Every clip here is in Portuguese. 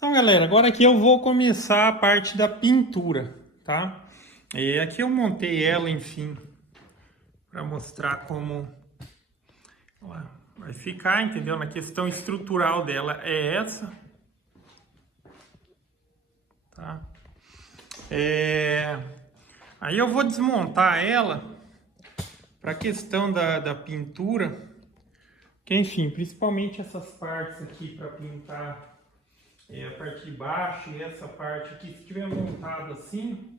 Então, galera, agora aqui eu vou começar a parte da pintura, tá? E aqui eu montei ela, enfim, para mostrar como ela vai ficar, entendeu? Na questão estrutural dela é essa, tá? Aí eu vou desmontar ela para a questão da pintura, que enfim, principalmente essas partes aqui para pintar a parte de baixo e essa parte aqui, se tiver montado assim,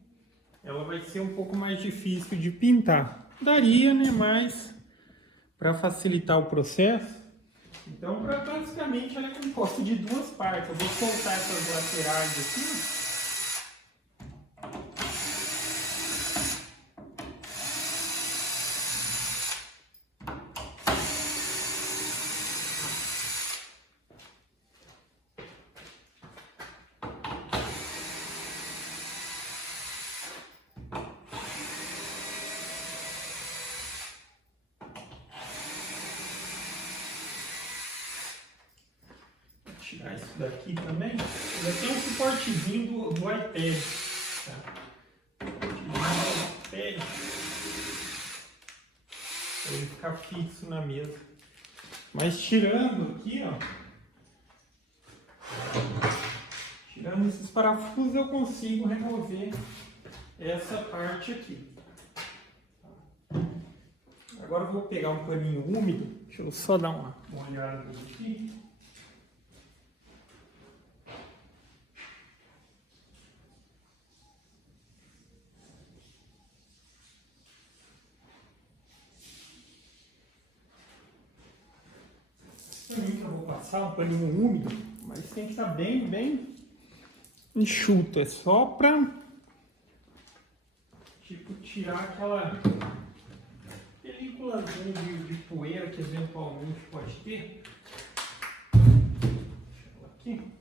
ela vai ser um pouco mais difícil de pintar. Daria, né? Mas para facilitar o processo, então basicamente ela é composta de duas partes. Eu vou soltar essas laterais aqui. Tirar isso daqui também. Já tem um suportezinho do iPad. Tá? Do iPad. Para ele ficar fixo na mesa. Mas tirando aqui, ó. Tirando esses parafusos, eu consigo remover essa parte aqui. Agora eu vou pegar um paninho úmido. Deixa eu só dar uma olhada aqui. Eu vou passar um paninho úmido, mas tem que estar bem enxuto. É só para tipo tirar aquela películazinha de poeira que eventualmente pode ter. Deixa ela aqui.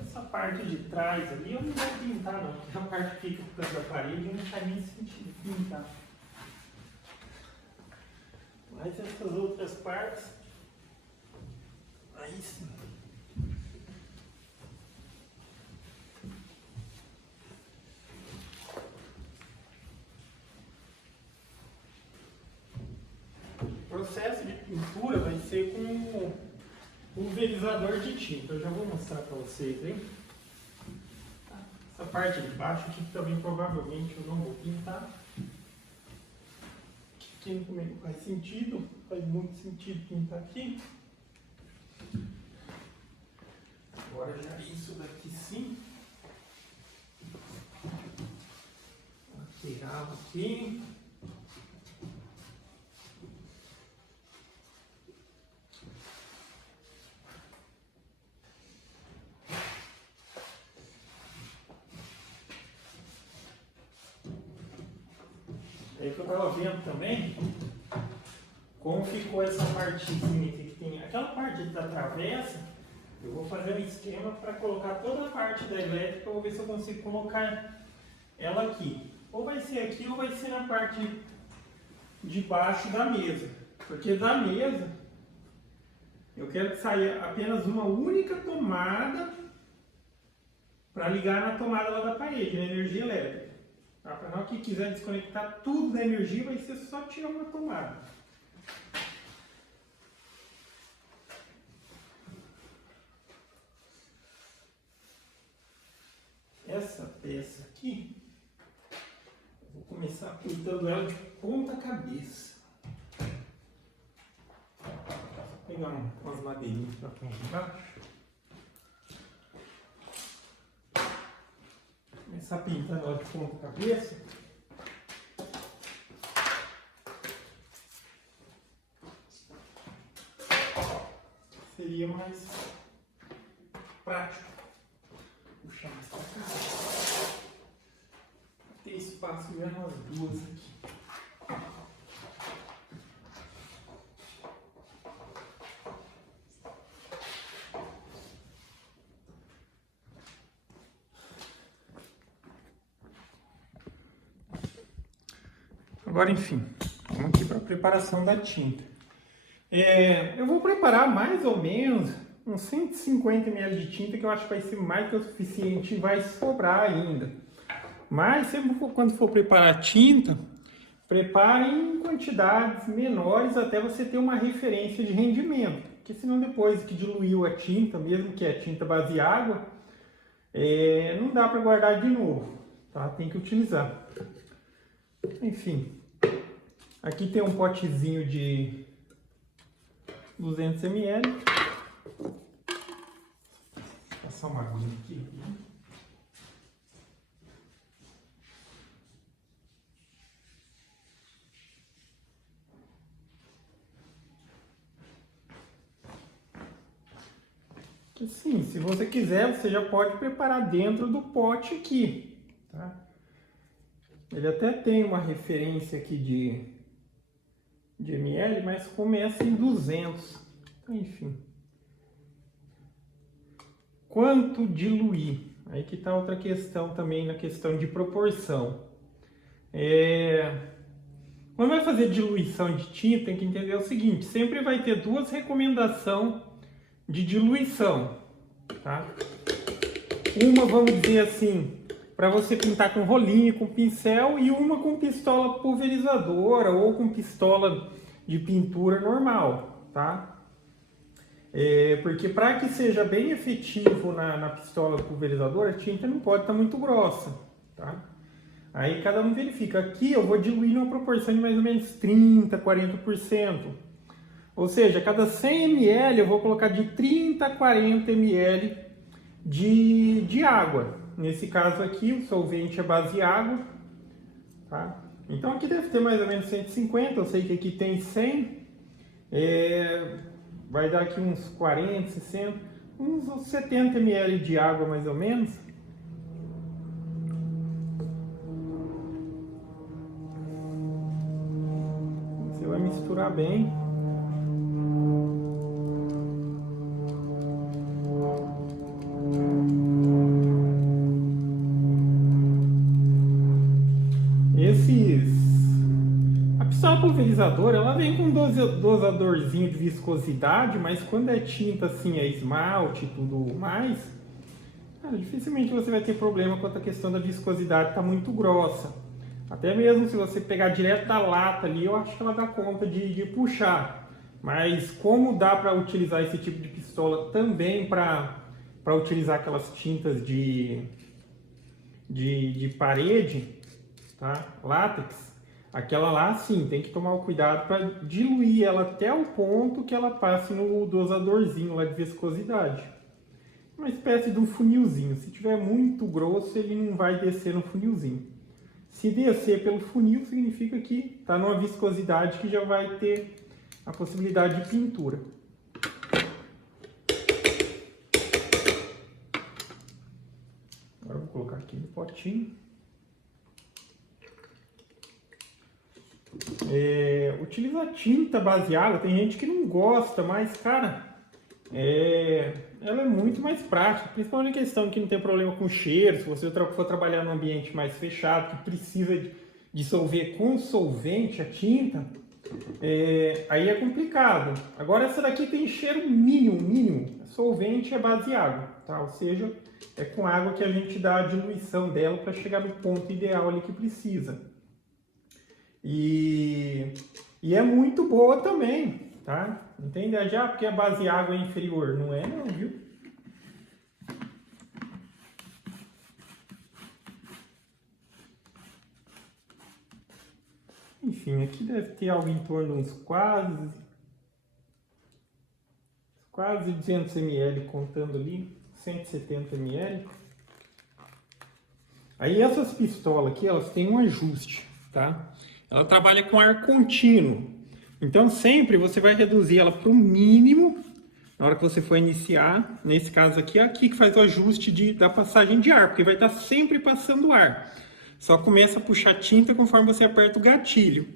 Essa parte de trás ali eu não vou pintar não, porque a parte que fica por causa da parede não faz nem sentido pintar. Mas essas outras partes, aí sim. O processo de pintura vai ser com pulverizador de tinta. Eu já vou mostrar para vocês, hein? Essa parte de baixo aqui também provavelmente eu não vou pintar. Aqui também não faz sentido, faz muito sentido pintar aqui. Agora já isso daqui sim. Lateral aqui. Aí que eu estava vendo também como ficou essa partezinha aqui que tem aquela parte da travessa. Eu vou fazer um esquema para colocar toda a parte da elétrica. Eu vou ver se eu consigo colocar ela aqui. Ou vai ser aqui ou vai ser na parte de baixo da mesa. Porque da mesa eu quero que saia apenas uma única tomada para ligar na tomada lá da parede, na energia elétrica. Para nós que quiser desconectar tudo da energia, vai ser só tirar uma tomada. Essa peça aqui, eu vou começar pintando ela de ponta cabeça. Vou pegar umas madeirinhas para pôr embaixo. Começar pintando ela de ponta cabeça. Seria mais prático. Puxar mais pra cá. Ter espaço já nas duas aqui. Agora, enfim, vamos aqui para a preparação da tinta. Eu vou preparar mais ou menos uns 150 ml de tinta, que eu acho que vai ser mais que o suficiente e vai sobrar ainda. Mas sempre quando for preparar tinta, prepare em quantidades menores até você ter uma referência de rendimento. Porque senão depois que diluiu a tinta, mesmo que é tinta base em água, não dá para guardar de novo, tá? Tem que utilizar. Enfim, aqui tem um potezinho de 200 ml. Vou passar uma agulha aqui. Sim, se você quiser, você já pode preparar dentro do pote aqui, tá? Ele até tem uma referência aqui de ml, mas começa em 200. Então, enfim. Quanto diluir? Aí que está outra questão também, na questão de proporção. Quando vai fazer diluição de tinta, tem que entender o seguinte: sempre vai ter duas recomendações de diluição, tá? Uma, vamos dizer assim, para você pintar com rolinho, com pincel, e uma com pistola pulverizadora ou com pistola de pintura normal, tá? Porque para que seja bem efetivo na pistola pulverizadora, a tinta não pode estar muito grossa, tá? Aí cada um verifica. Aqui eu vou diluir numa proporção de mais ou menos 30, 40%. Ou seja, a cada 100 ml eu vou colocar de 30 a 40 ml de água. Nesse caso aqui, o solvente é base água, tá? Então aqui deve ter mais ou menos 150, eu sei que aqui tem 100. Vai dar aqui uns 40, 60, uns 70 ml de água mais ou menos. Você vai misturar bem. A pistola pulverizadora, ela vem com um dosadorzinho de viscosidade, mas quando é tinta assim, é esmalte e tudo mais, cara, dificilmente você vai ter problema quanto à questão da viscosidade tá muito grossa. Até mesmo se você pegar direto da lata ali, eu acho que ela dá conta de puxar. Mas como dá para utilizar esse tipo de pistola também para utilizar aquelas tintas de parede, tá? Látex, aquela lá sim, tem que tomar o cuidado para diluir ela até o ponto que ela passe no dosadorzinho lá de viscosidade. Uma espécie de um funilzinho. Se tiver muito grosso, ele não vai descer no funilzinho. Se descer pelo funil, significa que está numa viscosidade que já vai ter a possibilidade de pintura. Agora eu vou colocar aqui no potinho. Utiliza tinta base água, tem gente que não gosta, mas cara, ela é muito mais prática, principalmente a questão que não tem problema com cheiro. Se você for trabalhar num ambiente mais fechado, que precisa dissolver com solvente a tinta, aí é complicado. Agora essa daqui tem cheiro mínimo, solvente é base água, tá? Ou seja, é com água que a gente dá a diluição dela para chegar no ponto ideal ali que precisa. E é muito boa também, tá? Entende? Já porque a base água é inferior, não é não, viu? Enfim, aqui deve ter algo em torno de uns quase 200 ml, contando ali, 170 ml. Aí essas pistolas aqui, elas têm um ajuste, tá? Ela trabalha com ar contínuo. Então sempre você vai reduzir ela para o mínimo na hora que você for iniciar. Nesse caso aqui, é aqui que faz o ajuste da passagem de ar, porque vai estar sempre passando ar. Só começa a puxar tinta conforme você aperta o gatilho.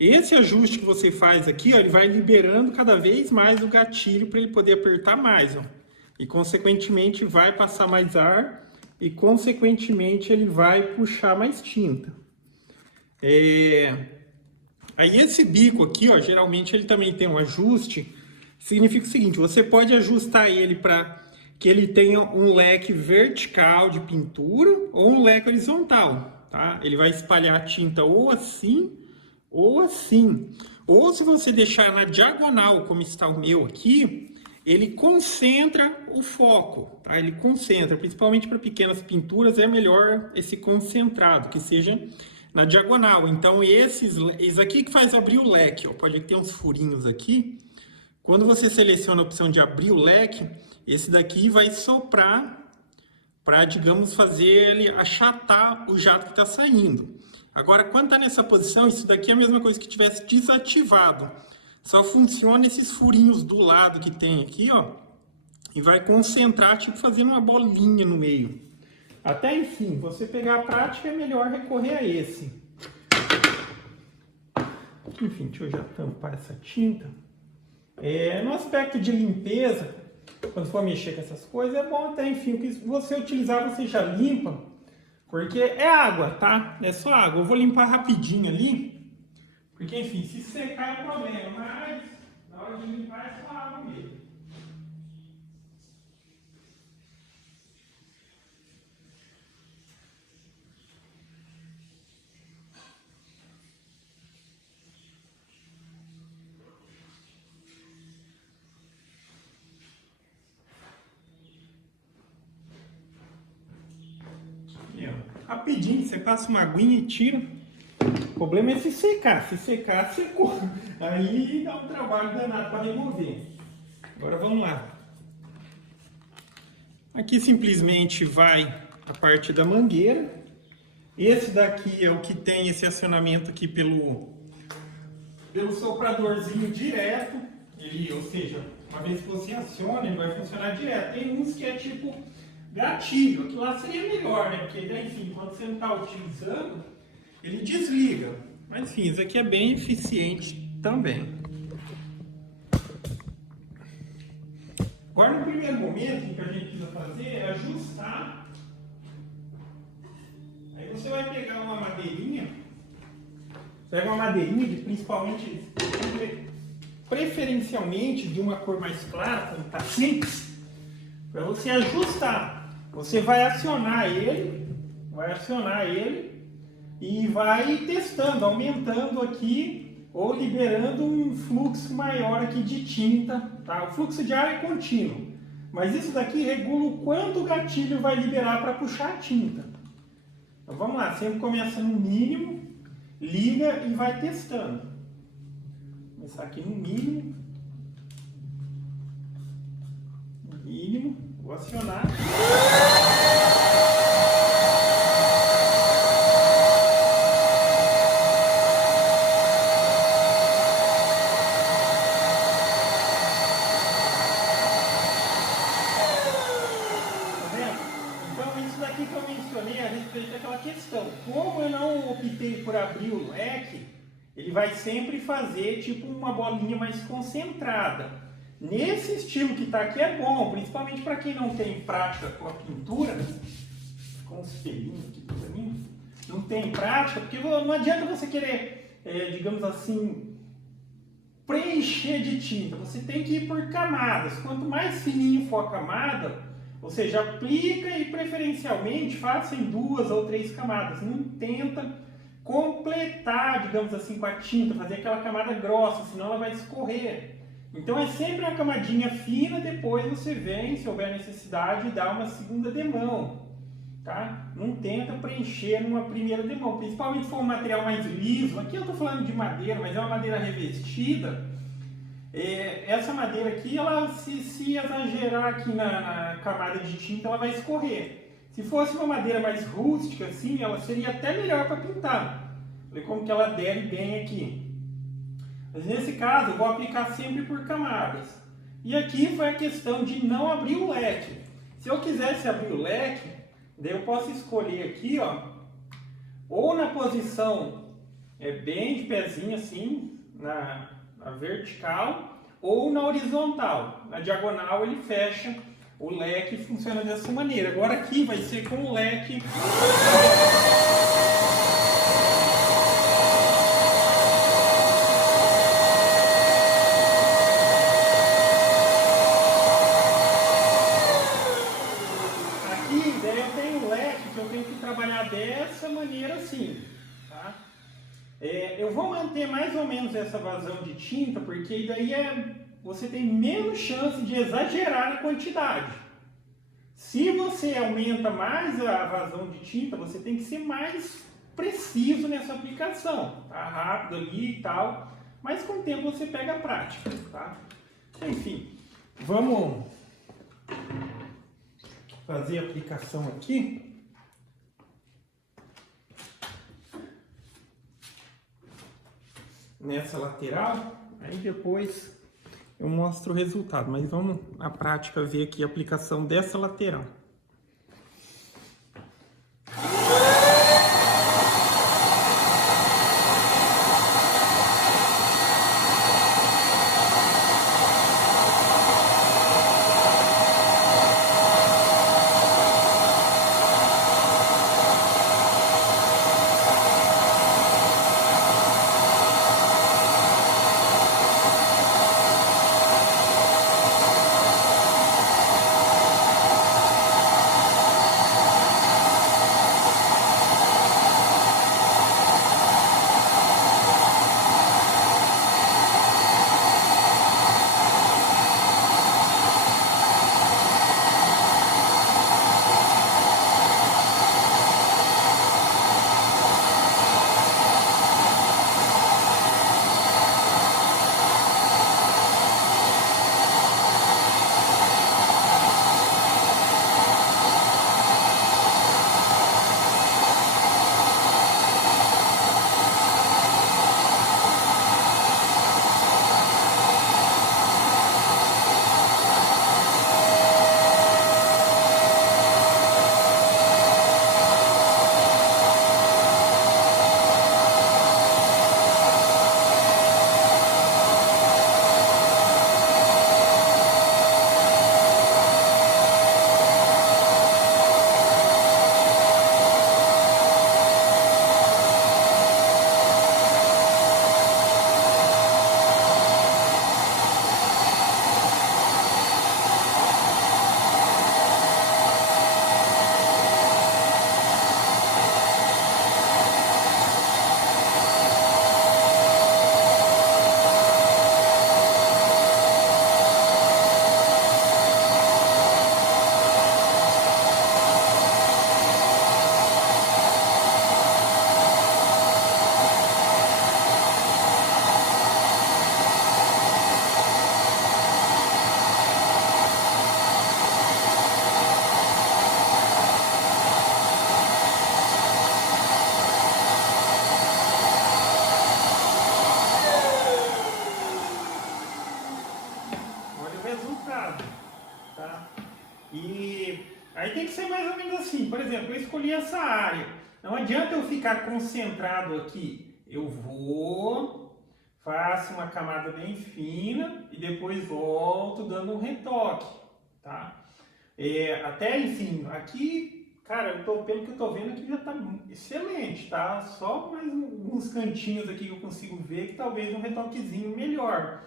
Esse ajuste que você faz aqui, ó, ele vai liberando cada vez mais o gatilho para ele poder apertar mais, ó. E consequentemente vai passar mais ar e consequentemente ele vai puxar mais tinta. Aí esse bico aqui, ó, geralmente ele também tem um ajuste. Significa o seguinte, você pode ajustar ele para que ele tenha um leque vertical de pintura ou um leque horizontal, tá? Ele vai espalhar a tinta ou assim ou assim. Ou se você deixar na diagonal, como está o meu aqui, ele concentra o foco, tá? Ele concentra, principalmente para pequenas pinturas, é melhor esse concentrado, que seja na diagonal. Então, esse aqui que faz abrir o leque, ó, pode ter uns furinhos aqui. Quando você seleciona a opção de abrir o leque, esse daqui vai soprar para, digamos, fazer ele achatar o jato que está saindo. Agora, quando está nessa posição, isso daqui é a mesma coisa que tivesse desativado. Só funciona esses furinhos do lado que tem aqui, ó, e vai concentrar, tipo, fazendo uma bolinha no meio. Até, enfim, você pegar a prática, é melhor recorrer a esse. Enfim, deixa eu já tampar essa tinta. No aspecto de limpeza, quando for mexer com essas coisas, é bom até, enfim, o que você utilizar, você já limpa, porque é água, tá? É só água. Eu vou limpar rapidinho ali, porque, enfim, se secar é problema, mas na hora de limpar é só água mesmo. Rapidinho, você passa uma aguinha e tira. O problema é se secar. Se secar, secou. Aí dá um trabalho danado para remover. Agora vamos lá. Aqui simplesmente vai a parte da mangueira. Esse daqui é o que tem esse acionamento aqui pelo sopradorzinho direto. Ou seja, uma vez que você aciona, ele vai funcionar direto. Tem uns que é tipo gatilho, aquilo lá seria melhor, né? Porque, enfim, quando você não está utilizando, ele desliga. Mas, enfim, isso aqui é bem eficiente também. Agora, no primeiro momento, o que a gente precisa fazer é ajustar. Aí você vai pegar uma madeirinha, principalmente, preferencialmente de uma cor mais clara, como está simples, para você ajustar. Você vai acionar ele e vai testando, aumentando aqui ou liberando um fluxo maior aqui de tinta, tá? O fluxo de ar é contínuo, mas isso daqui regula o quanto o gatilho vai liberar para puxar a tinta. Então vamos lá, sempre começa no mínimo, liga e vai testando. Vou começar aqui no mínimo. Vou acionar. Então isso daqui que eu mencionei a respeito daquela questão. Como eu não optei por abrir o leque, ele vai sempre fazer tipo uma bolinha mais concentrada. Nesse estilo que está aqui é bom, principalmente para quem não tem prática com a pintura. Com os pelinhos aqui para mim. Não tem prática, porque não adianta você querer, digamos assim, preencher de tinta. Você tem que ir por camadas. Quanto mais fininho for a camada, ou seja, aplica e preferencialmente faça em 2 ou 3 camadas. Não tenta completar, digamos assim, com a tinta, fazer aquela camada grossa, senão ela vai escorrer. Então é sempre uma camadinha fina, depois você vem, se houver necessidade, e dá uma segunda demão, tá? Não tenta preencher numa primeira demão, principalmente se for um material mais liso. Aqui eu estou falando de madeira, mas é uma madeira revestida. Essa madeira aqui, ela se exagerar aqui na camada de tinta, ela vai escorrer. Se fosse uma madeira mais rústica, assim, ela seria até melhor para pintar. Olha como que ela adere bem aqui. Mas nesse caso, eu vou aplicar sempre por camadas. E aqui foi a questão de não abrir o leque. Se eu quisesse abrir o leque, daí eu posso escolher aqui, ó, ou na posição bem de pezinho assim, na vertical, ou na horizontal. Na diagonal ele fecha o leque e funciona dessa maneira. Agora aqui vai ser com o leque... eu vou manter mais ou menos essa vazão de tinta, porque daí você tem menos chance de exagerar a quantidade. Se você aumenta mais a vazão de tinta, você tem que ser mais preciso nessa aplicação, tá? Rápido ali e tal, mas com o tempo você pega a prática, tá? Enfim, vamos fazer a aplicação aqui. Nessa lateral, aí depois eu mostro o resultado, mas vamos na prática ver aqui a aplicação dessa lateral. Tá? E aí tem que ser mais ou menos assim. Por exemplo, eu escolhi essa área. Não adianta eu ficar concentrado aqui. Eu vou, faço uma camada bem fina e depois volto dando um retoque, tá? Até, enfim, aqui, cara, pelo que eu tô vendo aqui já tá excelente, tá? Só mais uns cantinhos aqui que eu consigo ver que talvez um retoquezinho melhor.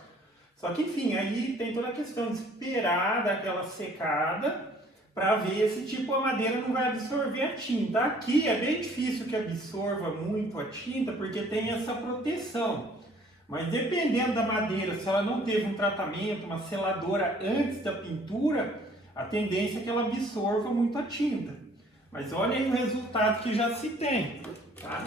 Só que, enfim, aí tem toda a questão de esperar daquela secada para ver se tipo a madeira não vai absorver a tinta. Aqui é bem difícil que absorva muito a tinta porque tem essa proteção. Mas dependendo da madeira, se ela não teve um tratamento, uma seladora antes da pintura, a tendência é que ela absorva muito a tinta. Mas olha aí o resultado que já se tem, tá?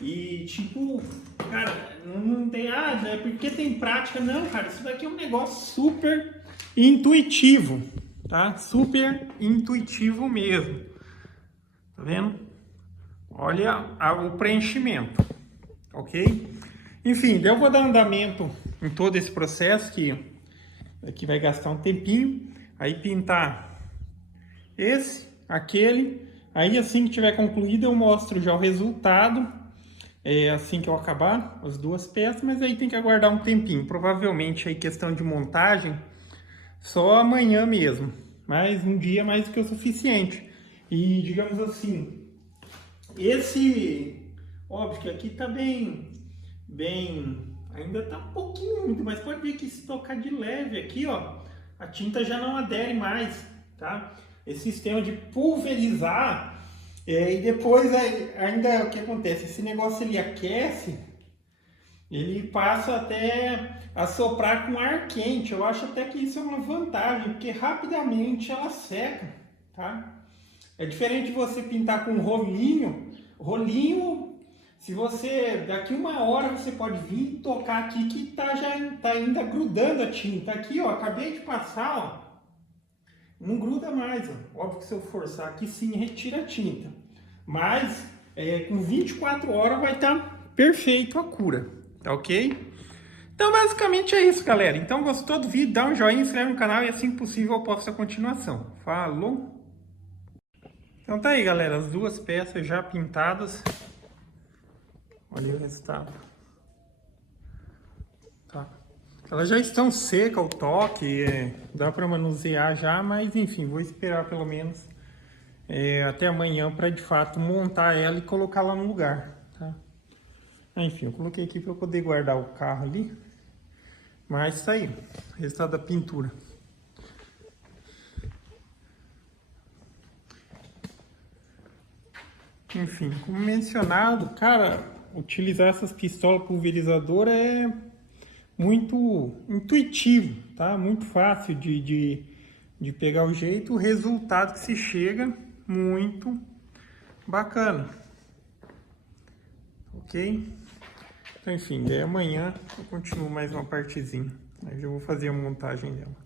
E tipo, cara, não tem, é porque tem prática, não, cara, isso daqui é um negócio super intuitivo, tá? Super intuitivo mesmo, tá vendo? Olha o preenchimento, ok? Enfim, eu vou dar andamento em todo esse processo que aqui vai gastar um tempinho, aí pintar esse, aquele, aí assim que tiver concluído eu mostro já o resultado. Assim que eu acabar as duas peças, mas aí tem que aguardar um tempinho. Provavelmente aí questão de montagem só amanhã mesmo, mas um dia mais do que o suficiente. E digamos assim, óbvio que aqui tá bem, ainda tá um pouquinho úmido, mas pode ver que se tocar de leve aqui, ó, a tinta já não adere mais, tá? Esse sistema de pulverizar. E depois ainda o que acontece? Esse negócio ele aquece ele passa até a soprar com ar quente. Eu acho até que isso é uma vantagem, porque rapidamente ela seca, tá? É diferente de você pintar com rolinho. Rolinho, se você, daqui 1 hora você pode vir e tocar aqui que já tá ainda grudando a tinta. Aqui, ó, acabei de passar, ó. Não gruda mais, ó. Óbvio que se eu forçar aqui sim retira a tinta. Mas com 24 horas vai estar perfeito a cura, tá ok? Então basicamente é isso, galera. Então gostou do vídeo? Dá um joinha, inscreve no canal e assim que possível eu posto a continuação. Falou! Então tá aí, galera, as 2 peças já pintadas. Olha o resultado. Tá. Elas já estão secas ao toque, dá para manusear já, mas enfim, vou esperar pelo menos até amanhã para de fato montar ela e colocar lá no lugar, tá? Enfim, eu coloquei aqui para eu poder guardar o carro ali, mas tá aí, resultado da pintura. Enfim, como mencionado, cara, utilizar essas pistolas pulverizadoras é muito intuitivo, tá? Muito fácil de pegar o jeito, o resultado que se chega, muito bacana. Ok? Então, enfim, daí amanhã eu continuo mais uma partezinha. Aí eu vou fazer a montagem dela.